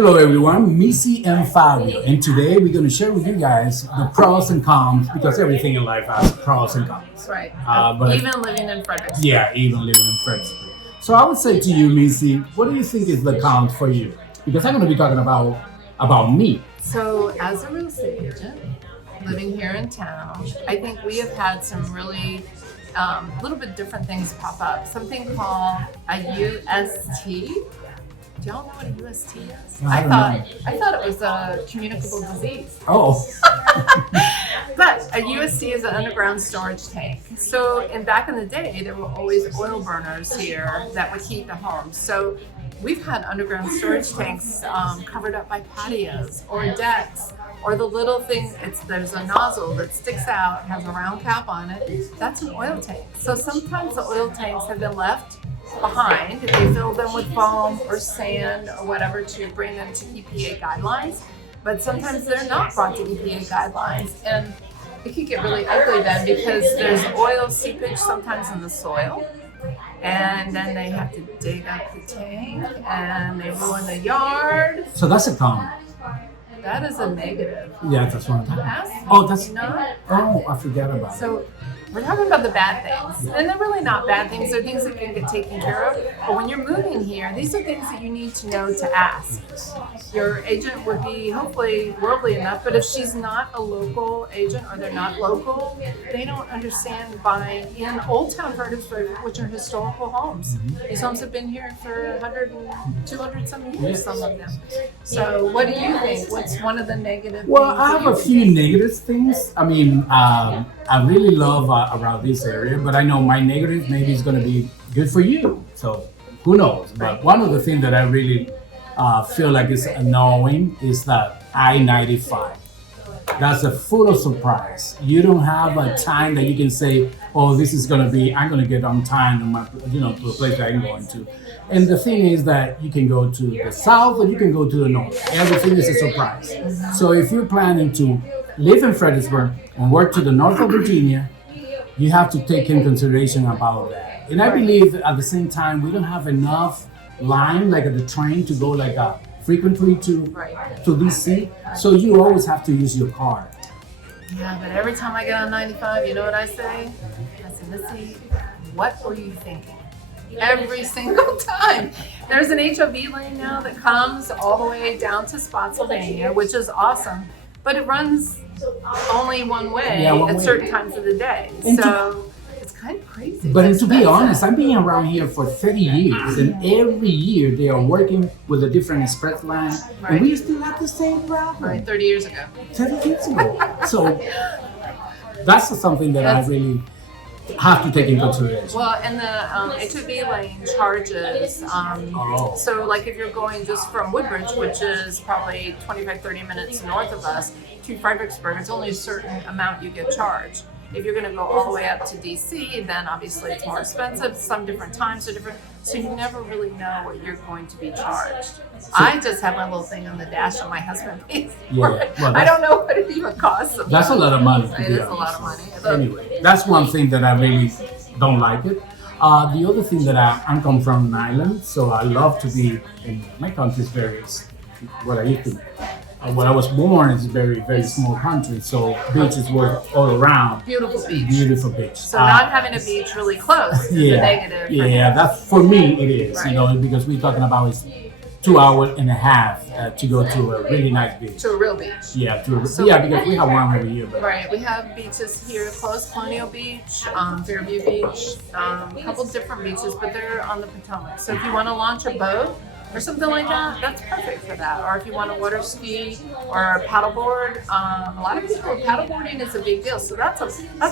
Hello everyone, Missy and Fabio, and today we're going to share with you guys the pros and cons because everything in life has pros and cons. Right. But even living in Fredericksburg. yeah, even living in Fredericksburg. So I would say to you, Missy, what do you think is the cons for you? Because I'm going to be talking about me. So as a real estate agent living here in town, I think we have had some really little bit different things pop up. Something called a UST. Do y'all know what a UST is? No, I don't thought it was a communicable disease. Oh, But a UST is an underground storage tank. So back in the day, there were always oil burners here that would heat the homes. So we've had underground storage tanks covered up by patios or decks, or the little thing, there's a nozzle that sticks out, has a round cap on it. That's an oil tank. So sometimes the oil tanks have been left behind. They fill them with foam or sand or whatever to bring them to EPA guidelines. But sometimes they're not brought to EPA guidelines. And it can get really ugly then because there's oil seepage sometimes in the soil. And then they have to dig up the tank and they ruin the yard. so that's a con. That is a negative. Yeah, that's what I'm talking about. Yes? Oh, that's. You know? Oh, I forgot about it. So we're talking about the bad things, and they're really not bad things. They're things that can get taken care of. But when you're moving here, these are things that you need to know to ask. Your agent would be hopefully worldly enough, but if she's not a local agent or they're not local, they don't understand buying in Old Town Fredericksburg, which are historical homes. These homes have been here for 100 and 200 some years, some of them. So what do you think? What's one of the negative Well, things? I have a few negative things. I mean, I really love around this area, but I know my negative maybe is going to be good for you. So who knows? But one of the things that I really feel like is annoying is that I-95. That's a full of surprise. You don't have a time that you can say, "Oh, this is going to be. I'm going to get on time to my, to a place that I'm going to." And the thing is that you can go to the south or you can go to the north. Everything is a surprise. So if you're planning to live in Fredericksburg and work to the north of Virginia, you have to take in consideration about that. And I believe at the same time, we don't have enough line like at the train to go like frequently to DC. So you always have to use your car. Yeah, but every time I get on 95, you know what I say? I say, Missy, what were you thinking? Every single time. There's an HOV lane now that comes all the way down to Spotsylvania, which is awesome, but it runs only one way at certain times of the day. And so it's kind of crazy. But to be honest, I've been around here for 30 years, and every year they are working with a different express line, and we still have the same problem. Right, 30 years ago. 30 years ago. So that's something that I really have to take into consideration. Well, and the HOV lane charges, so like if you're going just from Woodbridge, which is probably 25-30 minutes north of us, to Fredericksburg, it's only a certain amount you get charged. If you're going to go all the way up to DC, then obviously it's more expensive. Some different times are different, so you never really know what you're going to be charged. I just have my little thing on the dash on my husband pays for it. Well, I don't know what it even costs. That's a lot of money. It is a lot of money. Anyway, that's one thing that I really don't like it. The other thing that I'm come from an island, so I love to be in my country is very what I used to. Where I was born is a very, very small country, so beaches were all around. Beautiful beach. Beautiful beach. So not having a beach really close is a negative. Yeah, that's for me it is, because we're talking about is 2 hours and a half to go to a really nice beach. To a real beach. Yeah, because we have one every year. But. Right, we have beaches here close, Colonial Beach, Fairview Beach, a couple different beaches, but they're on the Potomac. So if you want to launch a boat or something like that, that's perfect for that. Or if you want to water ski or paddleboard, a lot of people, paddleboarding is a big deal. So that's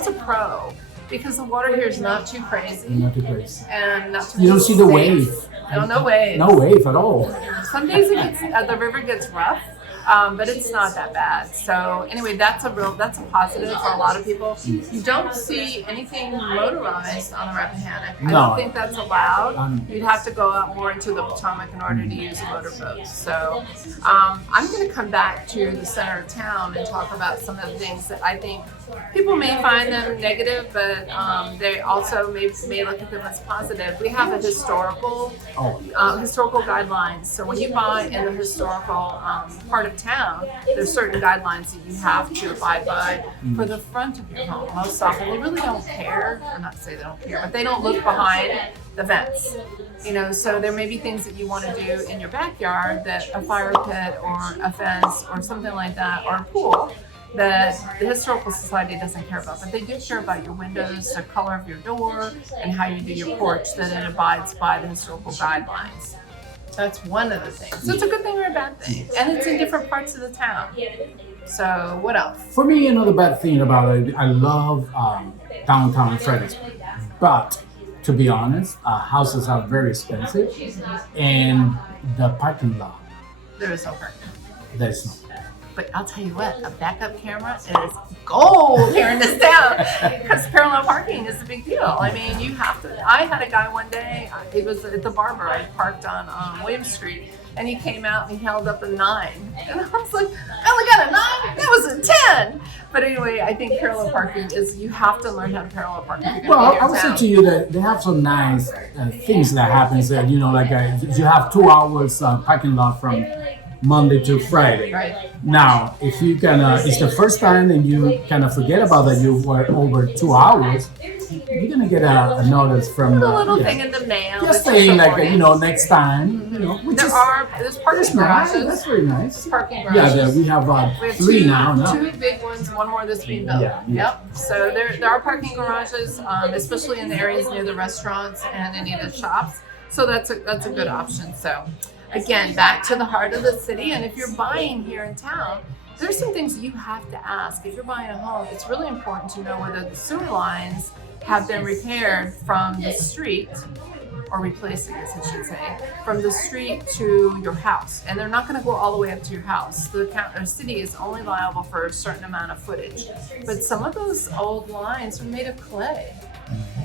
a pro because the water here is not too crazy. Not too crazy. And not too You don't see the wave. No waves. No wave at all. Some days the river gets rough, but it's not that bad. So anyway, that's a positive for a lot of people. You don't see anything motorized on the Rappahannock. I don't think that's allowed. You'd have to go out more into the Potomac in order to use a motorboat. So I'm going to come back to the center of town and talk about some of the things that I think people may find them negative, but they also may look at them as positive. We have a historical guidelines. So when you buy in the historical part of town, there's certain guidelines that you have to abide by for the front of your home. Most often, they really don't care. I'm not to say they don't care, but they don't look behind the fence. So there may be things that you want to do in your backyard, that a fire pit or a fence or something like that, or a pool, that the Historical Society doesn't care about, but they do care about your windows, the color of your door, and how you do your porch, that it abides by the historical guidelines. That's one of the things. So it's a good thing or a bad thing, and it's in different parts of the town. So what else? For me, another bad thing about it, I love downtown Fredericksburg, but to be honest, houses are very expensive, and the parking lot, There is no parking. there's no. But I'll tell you what, a backup camera is gold here in this town, because parallel parking is a big deal. I mean, you have to. I had a guy one day, it was at the barber, I parked on William Street, and he came out and he held up a 9. And I was like, I only got a 9? That was a 10! But anyway, I think parallel parking is, you have to learn how to parallel park if you're Well, going to be I would say to you that they have some nice things that happens there. Like you have 2 hours parking lot from Monday to Friday. Right. Now, if you it's the first time and you kind of forget about that you were over 2 hours, you're gonna get a notice from a little thing in the mail. just saying next time, which There's parking nice. garages. That's very nice. Parking Yeah, garages. we have We have 3 now. No? 2 big ones, one more that's being built. Yeah. Yep. So there are parking garages, especially in the areas near the restaurants and any of the shops. So that's a good option. So again, back to the heart of the city. And if you're buying here in town, there's some things you have to ask. If you're buying a home, it's really important to know whether the sewer lines have been repaired from the street, or replaced, I guess I should say, from the street to your house. And they're not going to go all the way up to your house. The city is only liable for a certain amount of footage. But some of those old lines are made of clay,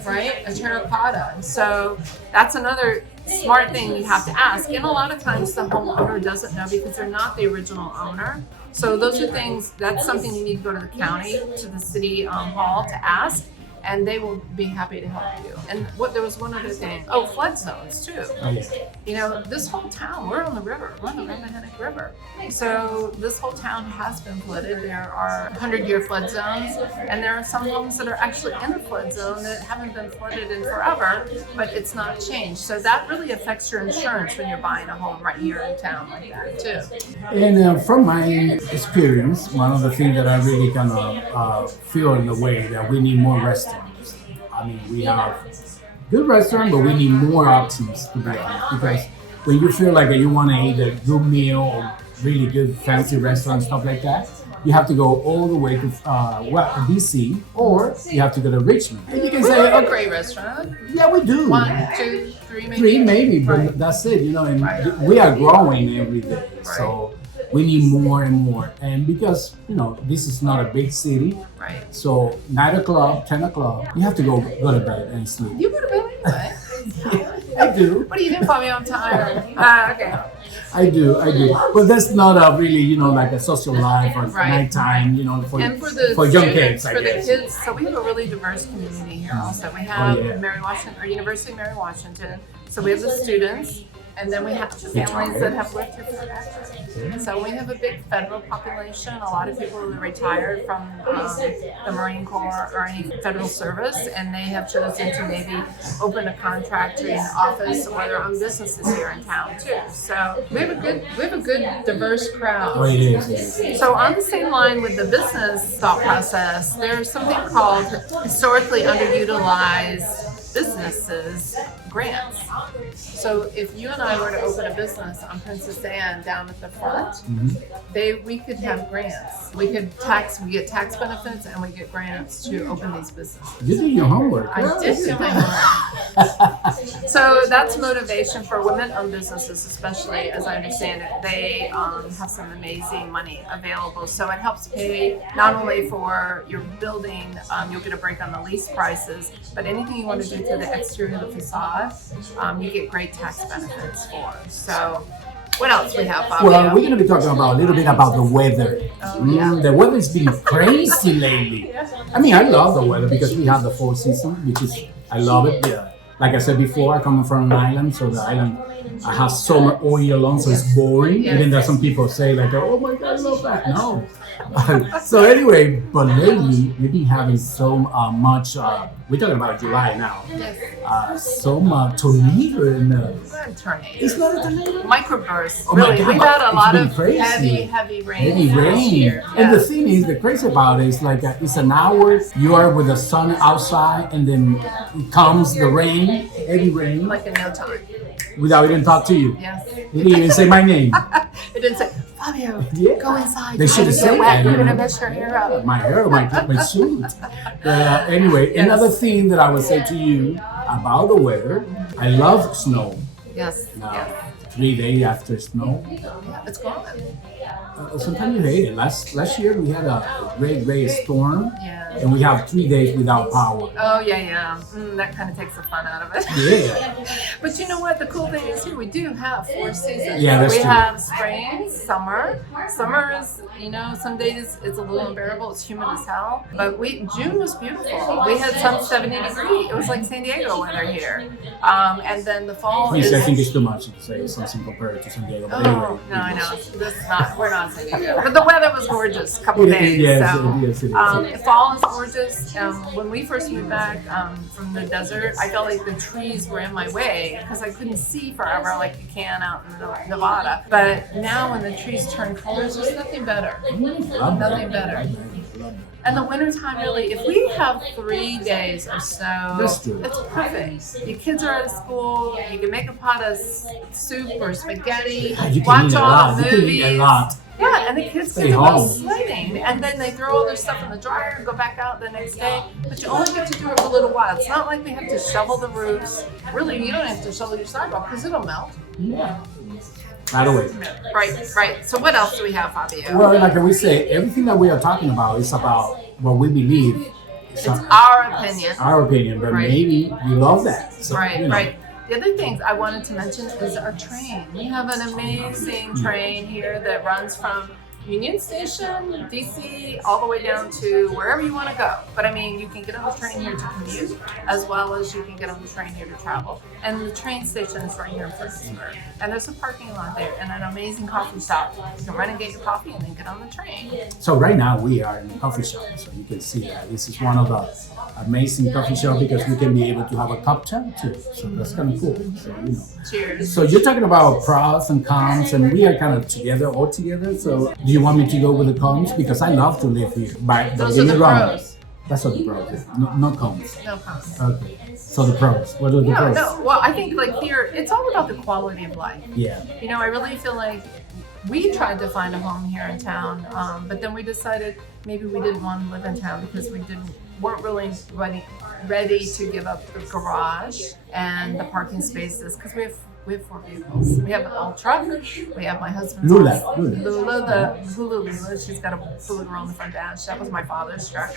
right? A terracotta. So that's another smart thing you have to ask. And a lot of times the homeowner doesn't know because they're not the original owner. So those are things, that's something you need to go to the county, to the city hall to ask. And they will be happy to help you. And there was one other thing. Oh, flood zones too. This whole town, we're on the river. We're on the Rappahannock River. So this whole town has been flooded. There are 100-year flood zones, and there are some homes that are actually in a flood zone that haven't been flooded in forever, but it's not changed. So that really affects your insurance when you're buying a home right here in town like that too. And from my experience, one of the things that I really kind of feel in a way that we need more restaurants. I mean, we have good restaurants, but we need more options to be honest. Because when you feel like you want to eat a good meal or really good fancy restaurant, stuff like that, you have to go all the way to DC, or you have to go to Richmond. And you can say, a great restaurant. Yeah, we do. 1, 2, 3, maybe. 3 maybe, but Right. that's it. And we are growing every day, so we need more and more. And because this is not a big city, Right. so 9 o'clock, 10 o'clock, you have to go to bed and sleep. You go to bed anyway. I do. What do you do for me? I'm tired. Okay. I do. But that's not a really, like a social life or Right. nighttime, for young kids, I for guess. the kids, so we have a really diverse community here also. We have yeah. University of Mary Washington, so we have the students, and then we have the families that have lived here forever. So we have a big federal population, a lot of people who are retired from the Marine Corps or any federal service, and they have chosen to maybe open a contracting office or their own businesses here in town too. So we have a good diverse crowd. Oh, it is. So on the same line with the business thought process, there's something called historically underutilized businesses grants. So if you and I were to open a business on Princess Anne down at the front, we could have grants. We get tax benefits and we get grants to open these businesses. You did your homework. I did do my homework. So that's motivation for women-owned businesses, especially as I understand it. They have some amazing money available. So it helps pay not only for your building, you'll get a break on the lease prices, but anything you want to do to the exterior of the facade, you get great tax benefits for. So What else we have, Fabio? Well, we're going to be talking about a little bit about the weather. The weather's been crazy lately. I mean, I love the weather because we have the fall season, which is, I love it. Yeah. Like I said before, I come from an island, so the island I have summer all year long, so it's boring. Even though some people say like, "Oh my God, I love that." No. So anyway, but lately we've been having so much. We're talking about July now. So much tornado in the. It's not a tornado. Microbursts. Oh my Really, God, we've had a lot of crazy. heavy rain. Heavy rain. And the thing is, the crazy about it is like it's an hour. You are with the sun outside, and then comes the rain, heavy rain. Like in no time. Without even talk to you. Yes. It didn't even say my name. It didn't say, Fabio, go inside. They should have said that. You're going to mess your hair up. My hair, my suit. Anyway, another thing that I would say to you about the weather, I love snow. Yes. 3 days after snow. Yeah, it's gone. Sometimes you hate it. Last year we had a great storm. Yeah. And we have 3 days without power. Oh, yeah. That kind of takes the fun out of it. Yeah. But you know what? The cool thing is here, we do have 4 seasons. Yeah, that's we true. have spring, summer. Summer is, some days it's a little unbearable. It's humid as hell. But June was beautiful. We had some 70 degree. It was like San Diego weather here. And then the fall Please, I think it's too much to say something compared to San Diego. But anyway, no, I know. We're not San Diego. But the weather was gorgeous a couple days. Yes, it is. Fall is gorgeous. When we first moved back from the desert, I felt like the trees were in my way because I couldn't see forever like you can out in Nevada. But now when the trees turn colors, there's nothing better. Nothing better. And the wintertime, really, if we have 3 days of snow, it's perfect. Your kids are out of school, you can make a pot of soup or spaghetti, watch all the movies. Yeah, and the kids get to go sledding, and then they throw all their stuff in the dryer and go back out the next day. But you only get to do it for a little while. It's not like we have to shovel the roofs. Really, you don't have to shovel your sidewalk because it'll melt. Yeah. Not always. Right. So what else do we have, Fabio? Well, like we say, everything that we are talking about is about what we believe. It's our opinion. Our opinion, but maybe we love that. So, Right. The other things I wanted to mention is our train. We have an amazing train here that runs from Union Station, DC, all the way down to wherever you want to go. But I mean, you can get on the train here to commute, as well as you can get on the train here to travel. And the train station is right here in Fredericksburg. And there's a parking lot there and an amazing coffee shop. You can run and get your coffee and then get on the train. So right now we are in a coffee shop. So you can see that this is one of the amazing coffee shops because we can be able to have a cocktail too. So that's kind of cool. So, Cheers. So you're talking about pros and cons, and we are kind of all together. So do you want me to go with the cons? Because I love to live here. But those are the pros. That's what the pros is. No cons. No cons. Okay. So the pros. What are the pros? Well, I think like here, it's all about the quality of life. Yeah. I really feel like we tried to find a home here in town, but then we decided maybe we didn't want to live in town because we weren't really ready to give up the garage and the parking spaces because we have 4 vehicles. We have an old truck. We have my husband's Lula, the Hula Lula. She's got a Hula girl on the front dash. That was my father's truck.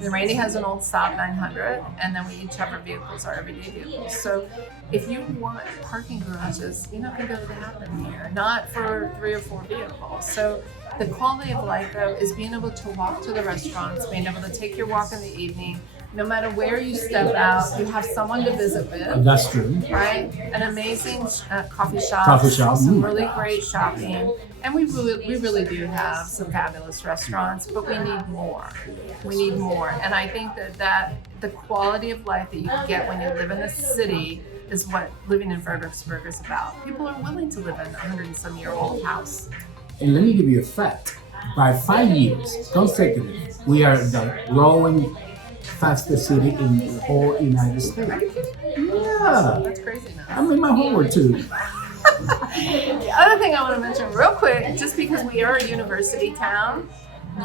And Randy has an old Saab 900, and then we each have our vehicles, our everyday vehicles. So if you want parking garages, you're not going to be able to have them here, not for 3 or 4 vehicles. So the quality of life, though, is being able to walk to the restaurants, being able to take your walk in the evening. No matter where you step out, you have someone to visit with. That's true. Right? An amazing coffee shop. Some really great shopping. And we really do have some fabulous restaurants, but we need more. And I think that the quality of life that you can get when you live in a city is what living in Fredericksburg is about. People are willing to live in a 100-some-year-old house. And let me give you a fact. By 5 years consecutive, we are the growing fastest city in the whole United States. Are you kidding? Yeah. That's crazy now. I made my homework too. The other thing I want to mention real quick, just because we are a university town,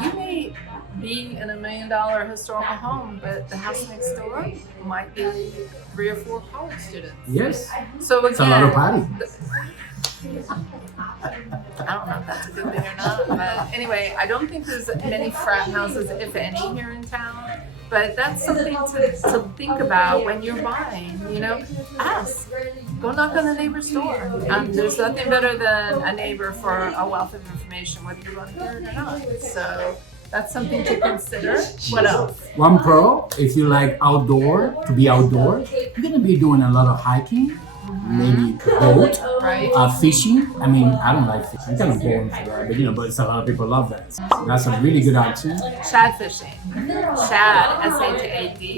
you may be in $1 million historical home, but the house next door might be 3 or 4 college students. Yes. So again, it's a lot of party. I don't know if that's a good thing or not, but anyway, I don't think there's many frat houses, if any, here in town. But that's something to think about when you're buying. Ask go knock on the neighbor's door. There's nothing better than a neighbor for a wealth of information, whether you want to hear it or not. So that's something to consider. What else? One pro, if you like to be outdoor, you're gonna be doing a lot of hiking, maybe boat, Right. fishing. I mean, I don't like fishing. I'm kind of boring for that, but but a lot of people love that. So that's a really good option. Shad fishing. Shad, S-H-A-D,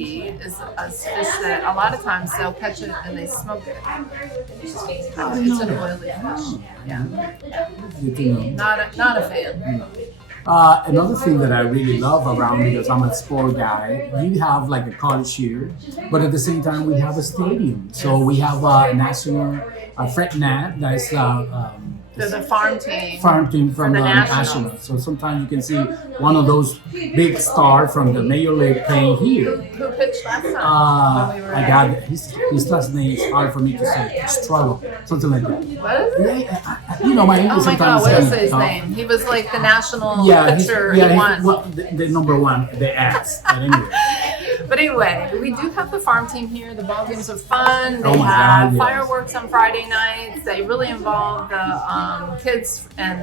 is a fish that a lot of times they'll catch it and they smoke it. It's an oily fish. Yeah. Good to know. Not a fan. Another thing that I really love around, because I'm a sport guy, you have like a college here, but at the same time we have a stadium. So we have a national Fred Nat, that's The farm team. From the national. So sometimes you can see one of those big stars from the Major League playing here. Who pitched last time? When we were I got his last name is hard for me to say. Struggle, something like that. What is it? Yeah, my English Oh my God, sometimes. what is his name? He was like the national pitcher he won. The number one, the ass. But anyway. But anyway, we do have the farm team here. The ball games are fun. They Oh my have God, yes. fireworks on Friday nights. They really involve the kids and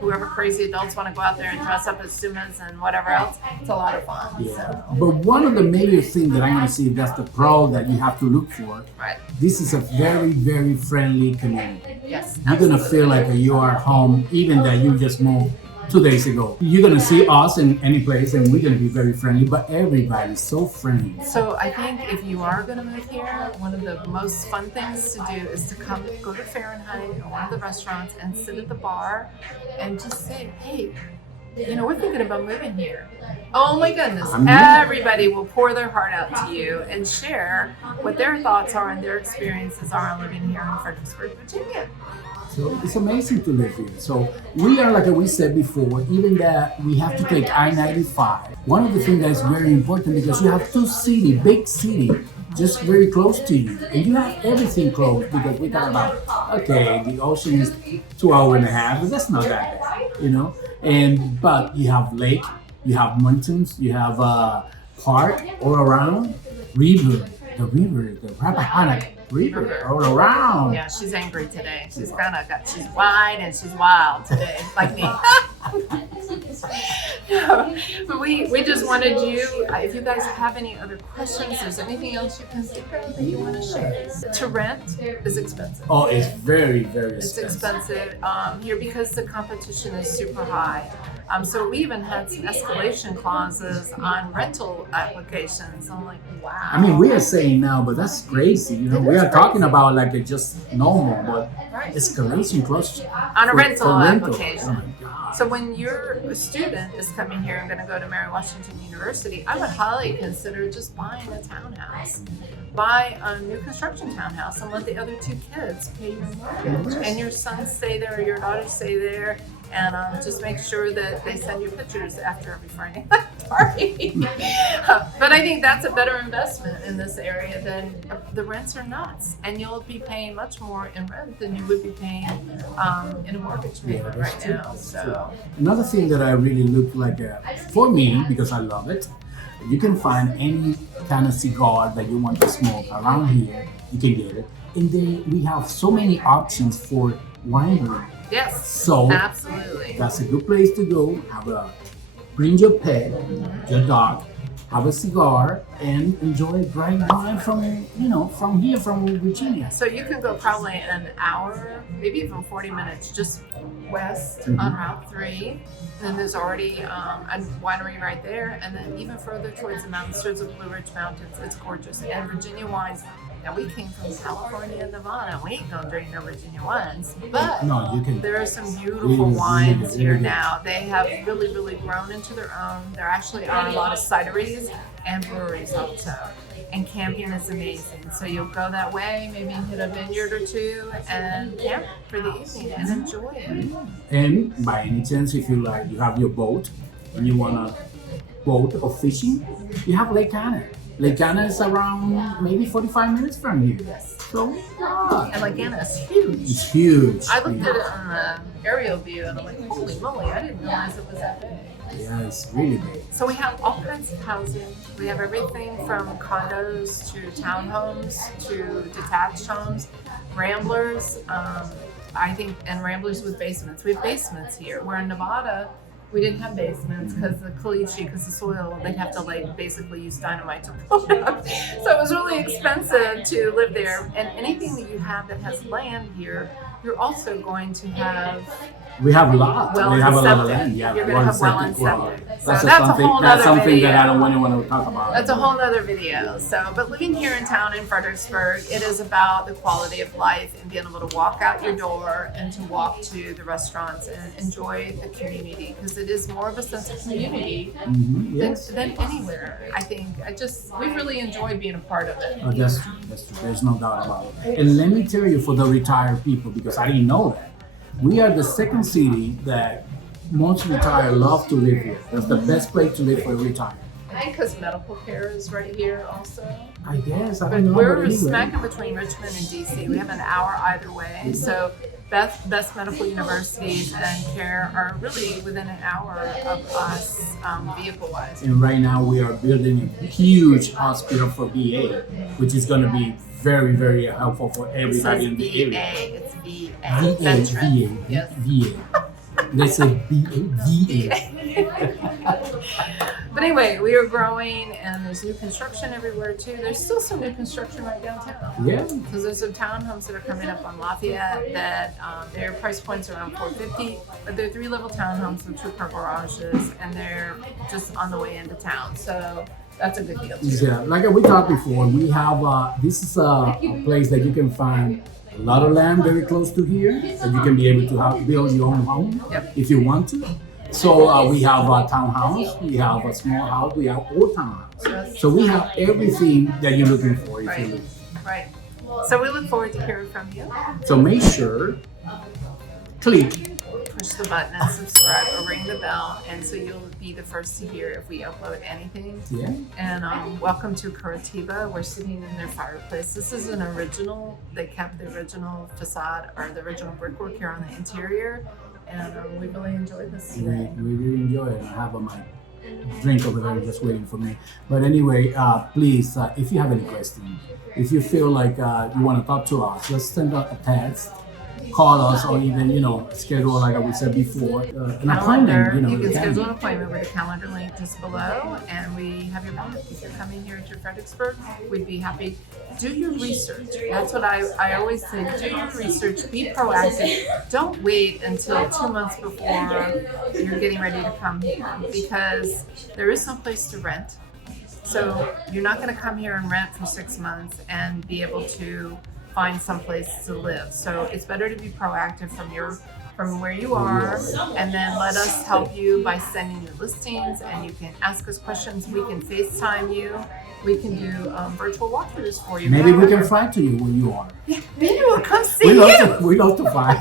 whoever crazy adults want to go out there and dress up as students and whatever else. It's a lot of fun. Yeah. So. But one of the major things that I'm going to see, that's the pro that you have to look for. Right. This is a very, very friendly community. Yes. You're going to feel like you are home, even that you just moved 2 days ago. You're going to see us in any place and we're going to be very friendly, but everybody's so friendly. So I think if you are going to move here, one of the most fun things to do is to go to Fahrenheit or one of the restaurants and sit at the bar and just say, hey, we're thinking about moving here. Oh my goodness. Everybody will pour their heart out to you and share what their thoughts are and their experiences are on living here in Fredericksburg, Virginia. So it's amazing to live here. So we are, like we said before, even that we have to take I-95. One of the things that is very important, because you have big city, just very close to you. And you have everything close, because we talk about, okay, the ocean is 2.5 hours, but that's not that bad, but you have lake, you have mountains, you have park all around, river, the Rappahannock River all around. Yeah, she's angry today. She's she's wide and she's wild today, like me. But we just wanted you, if you guys have any other questions, there's anything else you can think of that you want to share. To rent is expensive. Oh, it's very, very It's expensive. expensive here because the competition is super high. So we even had some escalation clauses on rental applications. I'm like, wow. I mean, we are saying now, but that's crazy. We are talking about like it's just normal, but escalation clause on a rental for application. Oh my God. So when your student is coming here and going to go to Mary Washington University, I would highly consider just buying a townhouse. Buy a new construction townhouse and let the other two kids pay your mortgage. And your sons stay there or your daughters stay there. And just make sure that they send you pictures after every Friday night party. But I think that's a better investment in this area than the rents are nuts. And you'll be paying much more in rent than you would be paying in a mortgage payment right now. So another thing that I really look like for me, because I love it, you can find any kind of cigar that you want to smoke around here. You can get it. And then we have so many options for winery. Yes, so absolutely. That's a good place to go. Bring your pet, your dog, have a cigar, and enjoy bright wine from here, from Virginia. So you can go probably an hour, maybe even 40 minutes, just west on Route 3. And then there's already a winery right there, and then even further towards the mountains, towards the Blue Ridge Mountains, it's gorgeous. And Virginia wines. Now we came from California and Nevada. We ain't gonna drink no Virginia wines, but there are some beautiful wines here now. They have really, really grown into their own. There actually are a lot of cideries and breweries also. And camping is amazing. So you'll go that way, maybe hit a vineyard or two, and camp for the evening and enjoy it. And by any chance, if you have your boat and you wanna boat or fishing, you have Lake Anna. Lake Anna is around maybe 45 minutes from here. Yes. So, and Lake Anna is huge. It's huge. I looked at it on the aerial view and I'm like, holy moly, I didn't realize it was that big. Yeah, it's really big. So we have all kinds of housing. We have everything from condos to townhomes to detached homes. Ramblers, I think, and Ramblers with basements. We have basements here. Where in Nevada, we didn't have basements because the caliche, because the soil, they'd have to like basically use dynamite to pull it up. So it was really expensive to live there. And anything that you have that has land here, you're also going to have. We have a lot. Well, we have a lot of septic. land. Yeah, You're going to have well and septic. So that's that's a whole that's other something video. that I don't really want to talk about. That's a whole other video. So, but living here in town in Fredericksburg, it is about the quality of life and being able to walk out your door and to walk to the restaurants and enjoy the community, because it is more of a sense of community than anywhere. I think we really enjoy being a part of it. Oh, that's true. That's true. There's no doubt about it. And let me tell you, for the retired people, because I didn't know that, we are the second city that most retired love to live here. That's the best place to live for a retired. I think because medical care is right here also. I guess. I But don't know. we're anyway. smack in between Richmond and DC. We have an hour either way. So best medical universities and care are really within an hour of us vehicle-wise. And right now we are building a huge hospital for VA, which is going to be very, very helpful for everybody in the area. It's VA. VA, Veteran. VA, Yes. VA. They say VA. But anyway, we are growing, and there's new construction everywhere too. There's still some new construction right downtown. Yeah. Because there's some townhomes that are coming up on Lafayette that their price points are around $450, but they're 3-level townhomes with 2-car garages, and they're just on the way into town. So that's a good deal too. Yeah, like we talked before, we have this is a place that you can find a lot of land very close to here, that you can be able to build your own home if you want to. So we have a townhouse, we have a small house, we have old townhouse. So we have everything that you're looking for if you live. Right. So we look forward to hearing from you. So make sure, click, push the button and subscribe or ring the bell, and so you'll be the first to hear if we upload anything. Yeah. And welcome to Curitiba. We're sitting in their fireplace. This is an original. They kept the original facade or the original brickwork here on the interior, and we really enjoyed this today. We really enjoy it. I have my drink over there just waiting for me. But anyway, please, if you have any questions, if you feel like you want to talk to us, just send out a text, call us, or even, schedule, like we said before, an appointment. You can schedule an appointment with a calendar link just below, and we have your back. If you're coming here to Fredericksburg, we'd be happy. Do your research. That's what I always say. Do your research. Be proactive. Don't wait until 2 months before you're getting ready to come here, because there is some place to rent. So you're not going to come here and rent for 6 months and be able to find some place to live. So it's better to be proactive from where you are, and then let us help you by sending you listings, and you can ask us questions. We can FaceTime you. We can do virtual walkthroughs for you. Maybe we can fly to you when you are. Yeah, maybe we'll come see you. We love to fly.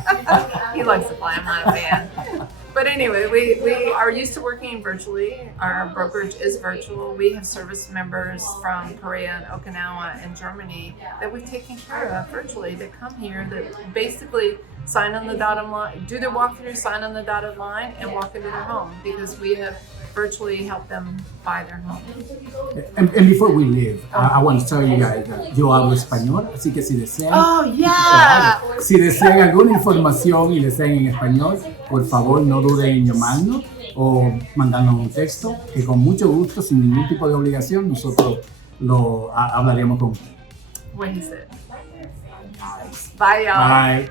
He likes to fly. I'm not a fan. But anyway, we are used to working virtually. Our brokerage is virtual. We have service members from Korea and Okinawa and Germany that we've taken care of virtually that come here, that basically sign on the dotted line, do their walkthrough, sign on the dotted line, and walk into their home, because we have virtually helped them buy their home. And before we leave, I want to tell you guys that yo hablo español, así que si desean, Oh, yeah! si desean alguna información y desean en español, por favor no duden en llamarnos o mandarnos un texto, que con mucho gusto, sin ningún tipo de obligación, nosotros lo hablaríamos con usted. What he said. Bye, y'all. Bye.